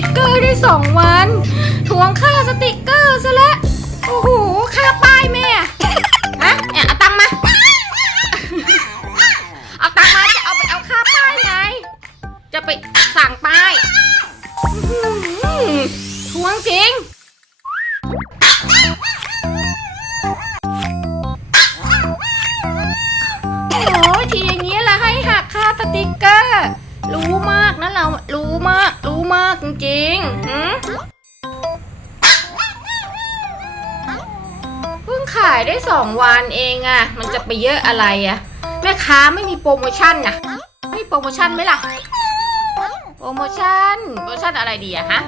ติกเกอร์ได้สองวันทวงค่าสติกเกอร์ซะแล้วโอ้โหค่าป้ายแม่อะฮะเนี่ยเอาตังมา เอาตังมาจะเอาไปเอาค่าป้ายไง จะไปสั่งป้ายทวงจริงโอ้ทีอย่างนี้ละให้หักค่าสติกเกอร์ รู้มากนะเรารู้มาก รู้มากจริงๆหืมเพิ่งขายได้สองวันเองอะมันจะไปเยอะอะไรอะแม่ค้าไม่มีโปรโมชั่นนะไม่มีโปรโมชั่นไหมล่ะ โปรโมชั่น โปรโมชั่นอะไรดีอะฮะ